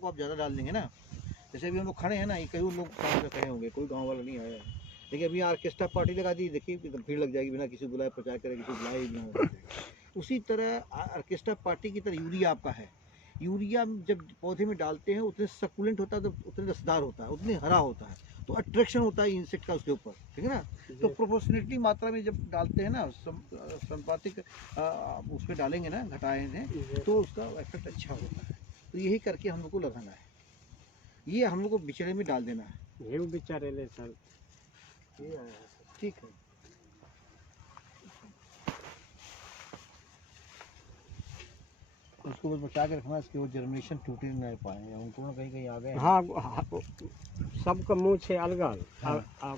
को आप ज़्यादा डाल देंगे ना, जैसे अभी हम लोग खड़े हैं ना, ये कई लोग गाँव से कहे होंगे, कोई गांव वाला नहीं आया है, लेकिन अभी ऑर्केस्ट्रा पार्टी लगा दी, देखिए एकदम भीड़ लग जाएगी, बिना किसी बुलाए प्रचार करे, किसी बुलाए बिना। उसी तरह ऑर्केस्ट्रा पार्टी की तरह यूरिया आपका है। यूरिया जब पौधे में डालते हैं उतने सकुलेंट होता है, तो उतने रसदार होता है, उतने हरा होता है, तो अट्रैक्शन होता है इंसेक्ट का उसके ऊपर, ठीक है ना। तो प्रोपोर्शनेटली मात्रा में जब डालते हैं ना, संपातिक उस पर डालेंगे ना, घटाए हैं, तो उसका इफेक्ट अच्छा होता है। तो यही करके हम लोग को लगाना है, ये हम लोग को बिचड़े में डाल देना है। ये बिचारे ले सर, ठीक है। उसको बस बचा के रखना, इसकी वो जर्मिनेशन टूटे नहीं पाए, या उनको कहीं कहीं आ गए। हाँ, सबके मुँह छे अलग हाँ।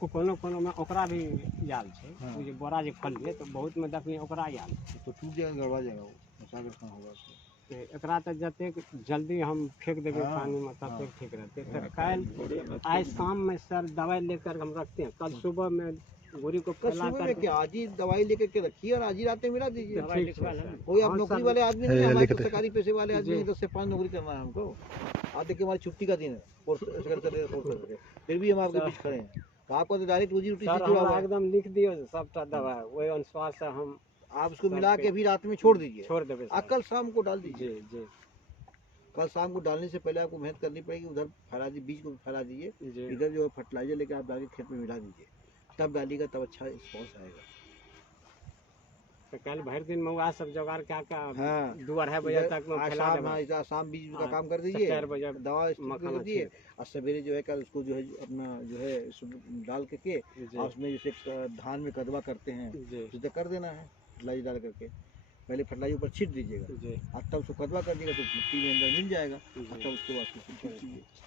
कोनो कोनो में ओकरा भी याल छे। हाँ। वो जे बोरा जे फलिए तो बहुत में देखिए ओकरा याल तो टूट जाएगा, गड़बड़ा जाएगा, वो बचा के रखना होगा उसको। तो एकरा तो जते जल्दी हम फेंक देंगे हाँ, पानी में तब हाँ। तक ठीक रहते। तो कल आज शाम में सर दवाई लेकर हम रखते हैं, कल सुबह में गोरी को कल फैला सुबह कर में क्या, आज ही दवाई लेकर के रखिए और आज ही रात में मिला दीजिए। ठीक है। कोई आप हाँ, नौकरी सर। वाले आदमी नहीं है, हमारे तो सरकारी पैसे वाले आदमी हैं, 10 से 5 नौकरी करना है हमको। आज देखिए हमारी छुट्टी का दिन है, फिर भी हम आपके बीच खड़े हैं, तो आपको तो डायरेक्ट रोजी रोटी से जुड़ा हुआ है। एकदम लिख दियो सबटा दवा, वही अनुसार से हम आप उसको मिला के भी रात में छोड़ दीजिए, छोड़ देंगे। कल शाम को डाल दीजिए। जी जी, कल शाम को डालने से पहले आपको मेहनत करनी पड़ेगी, उधर फैला दीजिए, बीज को फैला दीजिए, जी। इधर जो है फर्टिलाइजर लेके आप डालिए, खेत में मिला दीजिए, तब डालिएगा, तब अच्छा रिस्पॉन्स आएगा। तो कल भर दिन में वह सब जुगाड़ क्या क्या, हाँ, 2-2:30 बजे तक में फैला देंगे। शाम बीज का हाँ, काम कर दीजिए, 4 बजे दवा कर दिए, और सवेरे जो है कल उसको जो है अपना जो है डाल के और उसमें जैसे धान में कदवा करते हैं तो कर देना है, फर्टिलाइजर डाल करके पहले फर्टिलाइजर ऊपर छीट दीजिएगा, और तब उसको कदवा कर दीजिएगा तो मिट्टी में अंदर मिल जाएगा, तब उसके बाद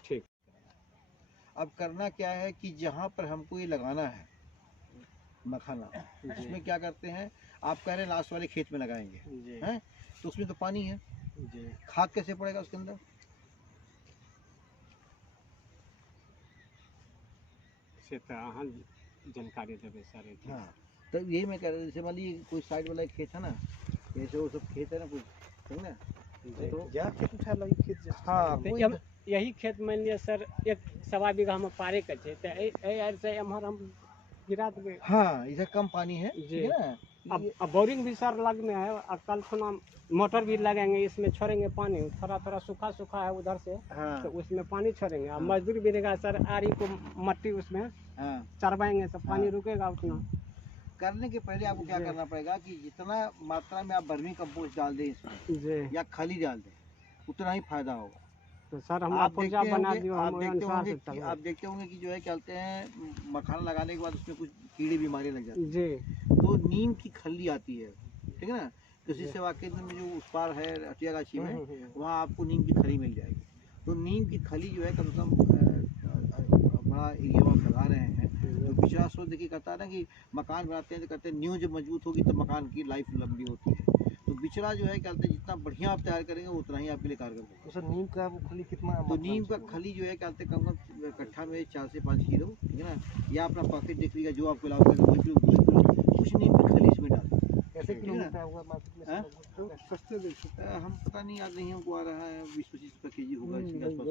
ठीक। अब करना क्या है कि जहाँ पर हमको ये लगाना है मखाना, उसमें क्या करते हैं, आप कह रहे हैं लास्ट वाले खेत में लगाएंगे हैं, तो उसमें तो पानी है, खाद कैसे पड़ेगा उसके अंदर? जानकारी देवे सर। हाँ, तो यही मैं कह रहा हूँ, जैसे मान लीजिए कोई साइड वाला खेत है ना, जैसे वो सब खेत है ना कुछ, ठीक ना, तो क्या खेत उठा लगी खेत जैसे। हाँ, कोई यही खेत मान लिया सर, 1-1.25 बीघा हम पारे के थे, तो से एम्हर हम गिरा देंगे। हाँ, इधर कम पानी है, ठीक है ना। अब बोरिंग भी सर लगने है, और कल खुना मोटर भी लगाएंगे, इसमें छोड़ेंगे पानी, थोड़ा थोड़ा सूखा सूखा है उधर से। हाँ, तो उसमें पानी छोड़ेंगे, अब मजदूर भी रहेगा सर, आरी को मट्टी उसमें चरवाएंगे तो पानी रुकेगा उतना। करने के पहले आपको क्या करना पड़ेगा कि जितना मात्रा में आप वर्मी कंपोस्ट डाल दें इसमें या खली डाल दें, उतना ही फायदा होगा। तो सर हम आप देखते होंगे कि जो है क्या कहते हैं, मखाना लगाने के बाद उसमें कुछ कीड़ी बीमारी लग जाती है, तो नीम की खली आती है, ठीक है ना। कृषि सेवा केंद्र में जो उस पार है अटियागाछी में, वहाँ आपको नीम की खली मिल जाएगी। तो नीम की खली जो है कम से कम बड़ा एरिया में लगा रहे हैं, तो पिछड़ा सोच देखिए कहता है ना कि मकान बनाते हैं तो कहते हैं नींव जब मजबूत होगी तो मकान की लाइफ लंबी होती है। तो बिचड़ा जो है कहते हैं जितना बढ़िया आप तैयार करेंगे उतना ही आपके लिए कारगर होगा। तो सर नीम का वो खली कितना? तो नीम का खली जो है कहते हैं कम से कम कट्ठा में 4 से 5 किलो, ठीक है ना, या अपना पॉकेट देख लीजिएगा जो आपको लाभ करेगा, 2 किलो कुछ नीम की खली इसमें डाल दें। कैसे किलो मिलता होगा मार्केट में? तो सस्ते हम पता नहीं, याद नहीं हमको आ रहा है, 20-25 रुपये केजी होगा इसके आसपास।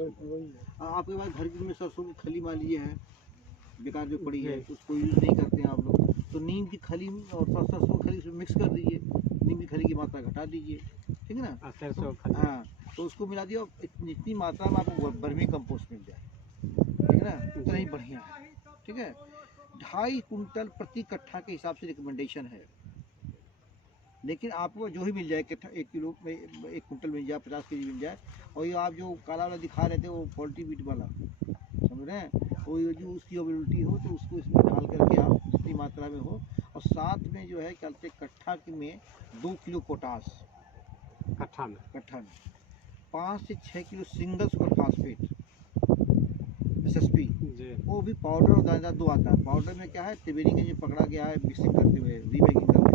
आपके पास घर में सरसों की खली मान लीजिए है बेकार जो पड़ी है, तो उसको यूज़ नहीं करते हैं आप लोग, तो नीम की खली और सरसों की खली उसमें मिक्स कर दीजिए, नीम की खली की मात्रा घटा दीजिए, ठीक है ना। हाँ, तो उसको मिला दिया, इतनी मात्रा में आपको वर्मी कंपोस्ट मिल जाए, ठीक है ना, उतना ही बढ़िया है, ठीक है। 2.5 कुंटल प्रति कट्ठा के हिसाब से रिकमेंडेशन है, लेकिन आपको जो ही मिल जाए, 1 किलो में 1 कुंटल मिल जाए, 50 केजी मिल जाए। और ये आप जो काला वाला दिखा रहे थे वो पोल्ट्री मीट वाला, समझ रहे हैं, वो जो उसकी अवेलेबिलिटी हो तो उसको इसमें डाल करके आप जितनी मात्रा में हो, और साथ में जो है कहते कट्ठा में 2 किलो पोटास कट्ठा में 5 से 6 kilo single super phosphate SSP, वो भी पाउडर और दानेदार 2 आता है। पाउडर में क्या है, त्रिवेणी का जो पकड़ा गया है मिक्सिंग करते हुए, रीबैगिंग करते हुए,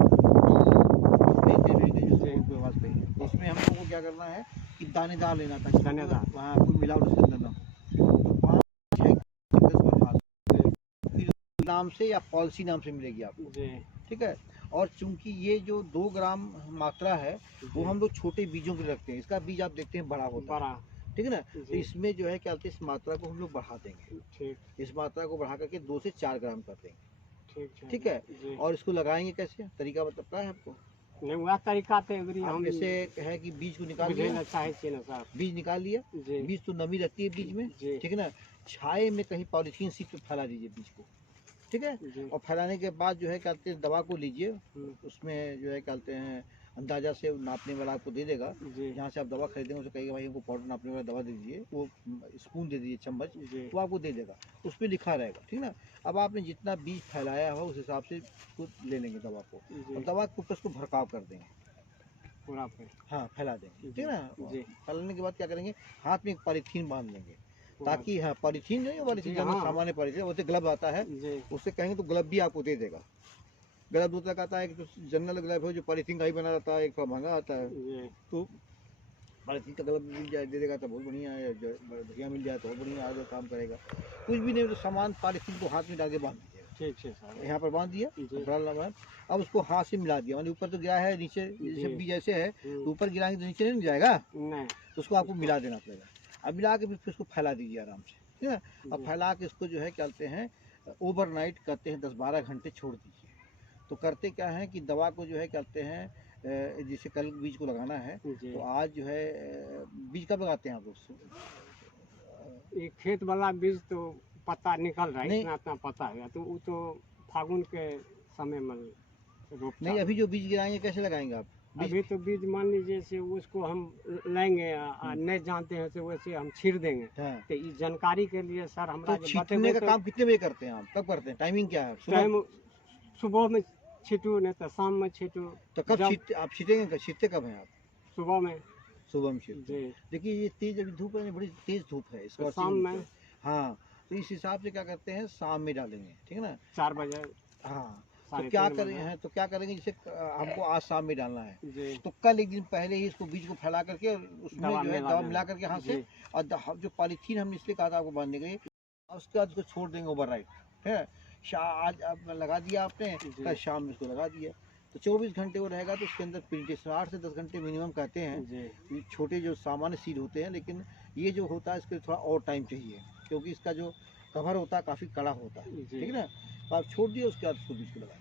इसमें हम लोगों को क्या करना है कि दानेदार लेना था, वहाँ कोई मिलावट उसके अंदर ना हो। 5-6 नाम से या पॉलिसी नाम से मिलेगी आपको, ठीक है। और चूंकि ये जो 2 ग्राम मात्रा है वो हम लोग छोटे बीजों के रखते हैं, इसका बीज आप देखते हैं बड़ा होता है, ठीक है ना। तो जी। इसमें जो है क्या बोलते हैं, इस मात्रा को हम लोग बढ़ा देंगे, ठीक इस मात्रा को बढ़ा करके 2 से 4 ग्राम कर देंगे, ठीक ठीक है। जी। और इसको लगाएंगे कैसे, तरीका पता है आपको? नहीं वह तरीका थे अगर आप हम जैसे है कि बीज को निकाल बुझे लिया, ना चाहे छी ना सर। बीज निकाल लिया, जी बीज तो नमी रहती है बीज में, जी ठीक है ना। छाए में कहीं पॉलीथीन शीट पे फैला दीजिए बीज को, ठीक है। जी। और फैलाने के बाद जो है क्या कहते हैं, दवा को लीजिए, हम्म, उसमें जो है क्या कहते हैं, अंदाजा से नापने वाला आपको दे देगा। जी जहाँ से आप दवा खरीदेंगे उसे कहेगा भाई हमको पाउडर नापने वाला दवा दे दीजिए, वो स्पून दे दीजिए, चम्मच, जी वो आपको दे देगा, उस पर लिखा रहेगा, ठीक ना। अब आपने जितना बीज फैलाया हो उस हिसाब से उसको ले लेंगे दवा को, और जी दवा के ऊपर उसको भड़काव कर देंगे, पूरा पे हाँ फैला देंगे, ठीक है ना। जी फैलाने के बाद क्या करेंगे, हाथ में एक पॉलीथीन बांध लेंगे, पूरा। ताकि हाँ पॉलीथीन नहीं, पॉलीथीन जी, जनरल हाँ। सामान्य पॉलीथीन, वो ग्लव आता है, जी उससे कहेंगे तो ग्लव भी आपको दे देगा। ग्लव दूसरा का आता है कि तो जनरल ग्लव है जो पॉलीथीन का ही बना रहता है, एक थोड़ा महंगा आता है, जी तो पॉलीथीन का ग्लव मिल जाए दे देगा तो बहुत बढ़िया है, बढ़िया मिल जाए तो बहुत बढ़िया आगे काम करेगा। कुछ भी नहीं तो सामान पॉलीथीन को हाथ में डाल के बांध दीजिएगा, ठीक है सर। यहाँ पर बांध दिया, जी डालना बांध। अब उसको हाथ से मिला दिया, मतलब ऊपर तो गिरा है, नीचे जैसे बीज ऐसे है तो ऊपर गिराएंगे तो नीचे नहीं जाएगा, नहीं तो उसको आपको मिला देना पड़ेगा। अब मिला के फिर उसको फैला दीजिए आराम से, ठीक है। अब जी, फैला के इसको जो है क्या कहते हैं, ओवरनाइट करते हैं, 10-12 घंटे छोड़ दीजिए। तो करते क्या है कि दवा को जो है क्या कहते हैं, जैसे कल बीज को लगाना है जी तो आज जो है बीज कब लगाते हैं आप लोग? ये खेत वाला बीज तो पत्ता निकल रहा है, नहीं। इतना इतना पता है तो वो तो फागुन के समय में रोपता नहीं, है। अभी जो बीज गिराएंगे कैसे लगाएंगे आप बीज? अभी तो बीज मान लीजिए से उसको हम लेंगे नहीं जानते हैं तो वैसे हम छीड़ देंगे। हाँ, तो इस जानकारी के लिए सर हमरा तो जो छींटने का बतेबो काम कितने बजे करते हैं आप, कब करते हैं, टाइमिंग क्या है? सुबह? टाइम सुबह में छीटू नहीं तो शाम में छीटू। तो कब जब छींटते आप, छींटेंगे छींटते कब हैं आप? सुबह में सुबह में छींटते हैं। जी देखिए ये तेज अभी धूप है, बड़ी तेज धूप है इसका, तो शाम में हाँ, तो इस हिसाब से क्या करते हैं, शाम में डालेंगे, ठीक है ना। 4 बजे हाँ, तो 3:30 क्या बजे। करेंगे, हैं तो क्या करेंगे, जैसे हमको आज शाम में डालना है जी तो कल एक दिन पहले ही इसको बीज को फैला करके उसमें दवा जो है मिला दवा देना। मिला करके हाथ से, जी और जो पॉलीथीन हमने इसलिए कहा था आपको बांधने के लिए, और उसके बाद उसको छोड़ देंगे ओवरनाइट, ठीक है। आज आप लगा दिया आपने, जी। कल शाम में उसको लगा दिया, तो 24 घंटे वो रहेगा, तो उसके अंदर प्रिंटेशन 8 से 10 घंटे मिनिमम कहते हैं। जी ये छोटे जो सामान्य सीड होते हैं, लेकिन ये जो होता है इसके थोड़ा और टाइम चाहिए, क्योंकि इसका जो कवर होता है काफ़ी कड़ा होता है, जी ठीक है ना। तो आप छोड़ दिए, उसके बाद उसको बीज को लगाए।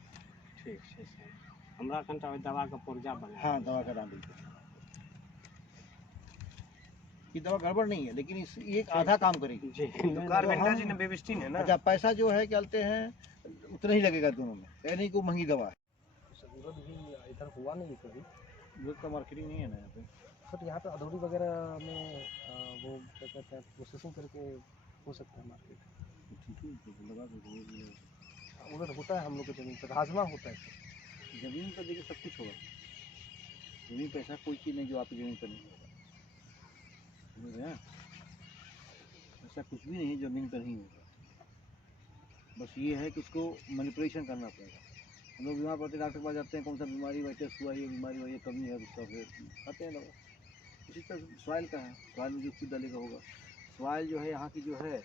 ठीक है सर। हमरा कनटा ओइ दवा का पुर्जा बना। हाँ, दवा का डाल दीजिए, ये दवा गड़बड़ नहीं है, लेकिन इस ये एक आधा काम करेगी। जी कार्बेंडाजिन में बेबिस्टिन है ना। अच्छा, पैसा जो है क्या बोलते हैं, उतना ही लगेगा दोनों में, ये नहीं को महंगी दवा है। जरूरत भी इधर हुआ नहीं कभी। दूध का मार्केटिंग नहीं है ना यहाँ पे। सर यहाँ पे अधूरी वगैरह में वो क्या कहते हैं प्रोसेसिंग करके हो सकता है मार्केट। लगा दो, उधर होता है हम लोग की ज़मीन पर, राजमा होता है सर। जमीन पर देखिए सब कुछ होगा, जमीन पर ऐसा कोई चीज़ नहीं जो आपकी जमीन पर नहीं होगा, समझ रहे हैं? ऐसा कुछ भी नहीं है जमीन पर नहीं होगा, बस ये है कि उसको मैनिपुलेशन करना पड़ेगा। हम लोग बीमार पड़ते डॉक्टर के पास जाते हैं, कौन सा बीमारी वाइटस हुआ, ये बीमारी हुआ, ये कमी है, उसका फिर खाते हैं दवा। इसी तरह सॉइल का है, सॉइल में जो कुछ डालेगा होगा। सॉइल जो है यहाँ की जो है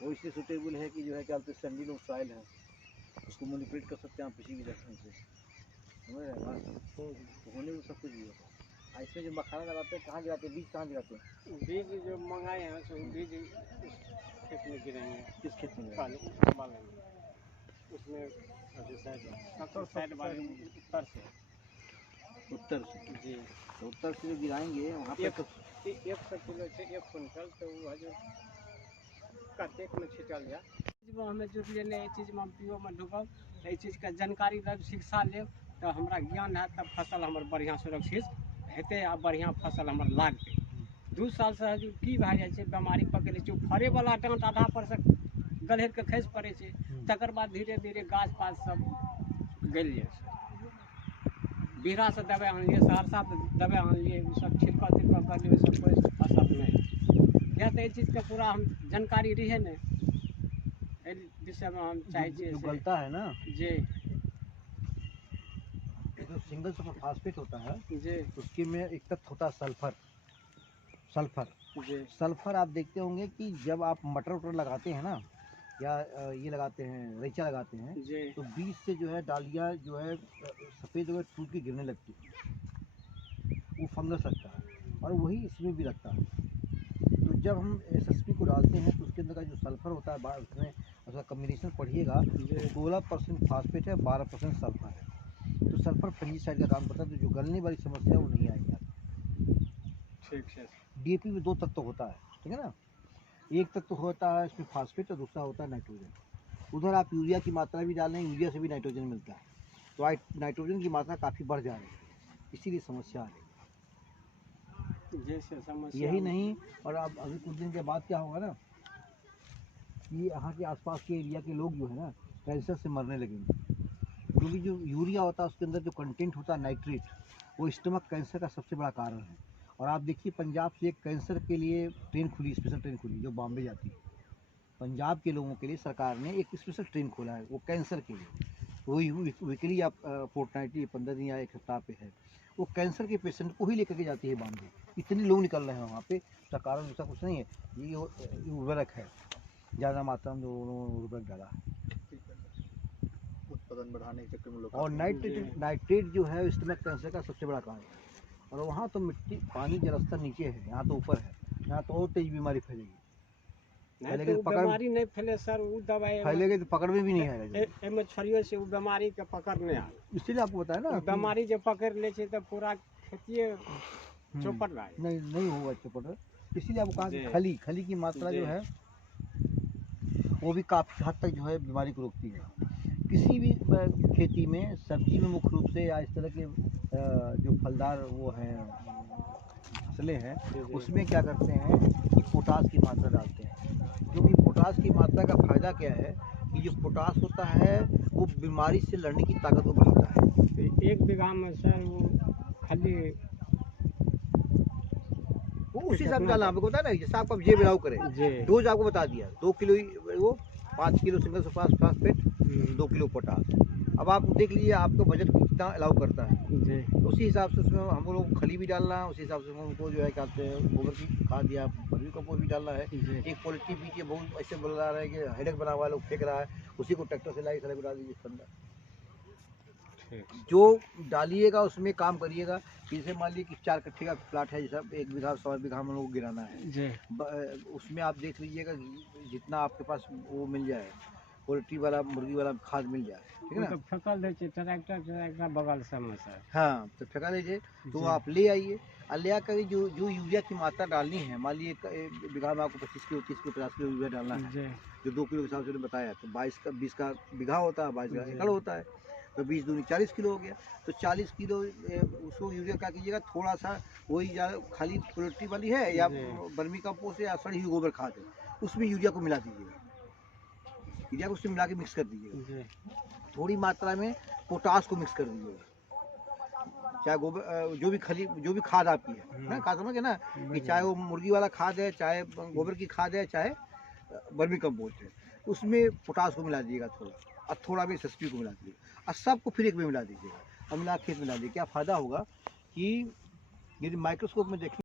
वो इसलिए सुटेबल है कि जो है क्या बोलते हैं, सैंडी लोग सॉइल है, उसको मैनिपुलेट कर सकते हैं आप किसी भी ढंग से, समझ रहे हैं बात? तो होने में सब कुछ भी होगा। इसमें जो मखाना लगाते हैं, कहाँ गिराते हैं बीज, कहाँ गिराते हैं? बीज जो मंगाए हैं सो बीज इस खेत में गिराएंगे। किस खेत में? पालेंगे उसमें साइड वाले उत्तर से। उत्तर से? जी तो उत्तर से जो गिराएंगे वहाँ पे तो 100 किलो से 1 क्विंटल तो वो जो कतेक में छिटल जाए। वो हमें जुटले नहीं, चीज में पियो में ढुकब तो चीज का जानकारी लेब, शिक्षा लेब तो हमरा ज्ञान है, तब फसल हमर बढ़िया सुरक्षित हेतै आ बढ़िया फसल हमर लागतै। 2 साल से हजू की भए जाइ छै, बीमारी पकड़ि छै, फड़े वाला डाँट आधा पर से गलहेर के खसि पड़े छै, तकर बाद धीरे धीरे गाछ पात सब गलि जाइ छै। बीरा से दवाइ आनलिए, सहरसा से दवाइ आनलिए, ओ सब छिड़काव करलिए, सब कोई असर नहीं। या तो चीज़ का पूरा हम जानकारी रहे नहीं, विषय में हम चाहे जो गलता है ना, जी जो सिंगल सुपर फास्फेट होता है जी उसके में एक तत्व होता है सल्फर। सल्फर जी सल्फर आप देखते होंगे कि जब आप मटर उटर लगाते हैं ना, या ये लगाते हैं, रैचा लगाते हैं, जी तो बीज से जो है डालियाँ जो है सफ़ेद वगैरह टूट के गिरने लगती है, वो फंगस लगता है, और वही इसमें भी लगता है। तो जब हम SSP को डालते हैं तो उसके अंदर का जो सल्फर होता है उसमें उसका कम्बिनेशन पढ़िएगा, 16% फास्फेट है, 12% सल्फर है। तो सल्फर फंजीसाइड का काम करता है, तो जो गलने वाली समस्या है वो नहीं आएगी आपको। ठीक है। DAP में 2 तत्व होता है, ठीक है ना। एक तत्व होता है इसमें फास्फेट और दूसरा होता है नाइट्रोजन। उधर आप यूरिया की मात्रा भी डाल रहे हैं, यूरिया से भी नाइट्रोजन मिलता है, तो नाइट्रोजन की मात्रा काफ़ी बढ़ जा रही है, इसीलिए समस्या आ रही है। जैसे समस्या यही नहीं, और अब अभी कुछ दिन के बाद क्या होगा ना कि यहाँ के आसपास के एरिया के लोग जो है ना कैंसर से मरने लगेंगे, क्योंकि जो यूरिया होता है उसके अंदर जो कंटेंट होता है नाइट्रेट, वो स्टमक कैंसर का सबसे बड़ा कारण है। और आप देखिए पंजाब से एक कैंसर के लिए ट्रेन खुली, स्पेशल ट्रेन खुली जो बॉम्बे जाती है। पंजाब के लोगों के लिए सरकार ने एक स्पेशल ट्रेन खोला है, वो कैंसर के लिए। वही वीकली आप फोर्टनाइटली 15 दिन या एक हफ्ता पे है, वो कैंसर के पेशेंट को ही लेकर के जाती है बॉम्बे। इतने लोग निकल रहे हैं वहाँ पे, उसका कारण दूसरा कुछ नहीं है, ये उर्वरक है, ज़्यादा मात्रा में उर्वरक डाला है, उत्पादन बढ़ाने के चक्कर में लोग। और नाइट्रेट जो है स्टमक कैंसर का सबसे बड़ा कारण है। और वहाँ तो मिट्टी पानी जल स्तर नीचे है, यहाँ तो ऊपर है, यहाँ तो और तेज बीमारी फैलेगी। नहीं तो बीमारी नहीं फैले सर, वो दवाई फैलेगी तो पकड़ में भी नहीं आएगा। मछलियों से वो बीमारी के पकड़ नहीं आ, इसलिए आपको बताया ना, बीमारी जब पकड़ ले तो पूरा खेती चौपट रहा है। नहीं होगा चौपट। इसीलिए आपको कहा कि खली की मात्रा जो है वो भी काफ़ी हद तक जो है बीमारी को रोकती है। किसी भी खेती में, सब्जी में मुख्य रूप से, या इस तरह के जो फलदार वो हैं फसलें हैं, उसमें क्या करते हैं कि पोटास की मात्रा डालते हैं। क्योंकि पोटास की मात्रा का फ़ायदा क्या है कि जो पोटास होता है वो बीमारी से लड़ने की ताकत को बढ़ाता है। तो 1 बीघा में सर वो खाली वो उसी हिसाब से डालना आपको होता है ना, जैसे आपको अब ये बिलाव करें, डोज आपको बता दिया 2 किलो वो 5 kilo single phosphate, 2 kilo potash. अब आप देख लीजिए आपका बजट कितना अलाउ करता है, तो उसी हिसाब से उसमें हम लोग खली भी डालना है, उसी हिसाब से उनको जो है कहते हैं गोबर की खाद या वर्मी कंपोस्ट भी डालना है। एक पोल्ट्री बीज ये बहुत ऐसे बोल रहा है कि हेडेक बना हुआ है, लोग फेंक रहा है, उसी को ट्रैक्टर से लाई सड़क डाल दीजिए इसके अंदर। जो डालिएगा उसमें काम करिएगा। जैसे मान लीजिए कि 4 कट्ठे का प्लाट है, जैसा 1 बीघा 100 बीघा हम लोग को गिराना है, उसमें आप देख लीजिएगा जितना आपके पास वो मिल जाए, पोल्ट्री वाला मुर्गी वाला खाद मिल जाए, ठीक है ना। तो फेंकल दे ट्रैक्टर बगल से सर। हाँ, तो फेंका लीजिए, तो आप ले आइए और ले आकर जो यूरिया की मात्रा डालनी है, मान लीजिए 1 बीघा में आपको 25 किलो 30 किलो 50 किलो यूरिया डालना है, जो 2 किलो के हिसाब से बताया, तो 20 का बीघा होता है, 22 का एकड़ होता है, तो 20 दूनी 40 किलो हो गया। तो 40 किलो उसको यूरिया क्या कीजिएगा, थोड़ा सा वही खाली पोल्ट्री वाली है या वर्मी कंपोस्ट या सड़ी हुई गोबर खाद है, उसमें यूरिया को मिला दीजिएगा, यूरिया को उसमें मिला के मिक्स कर दीजिएगा। थोड़ी मात्रा में पोटास को मिक्स कर दीजिएगा, चाहे गोबर जो भी खाद आपकी है ना, कहा समझ गए ना, कि चाहे वो मुर्गी वाला खाद है, चाहे गोबर की खाद है, चाहे वर्मी कंपोस्ट है, उसमें पोटास को मिला दीजिएगा थोड़ा, और थोड़ा भी SSP को मिला दीजिएगा, और सबको फिर एक में मिला दीजिएगा, और मिला खेत मिला दीजिए। क्या फ़ायदा होगा कि यदि माइक्रोस्कोप में देखें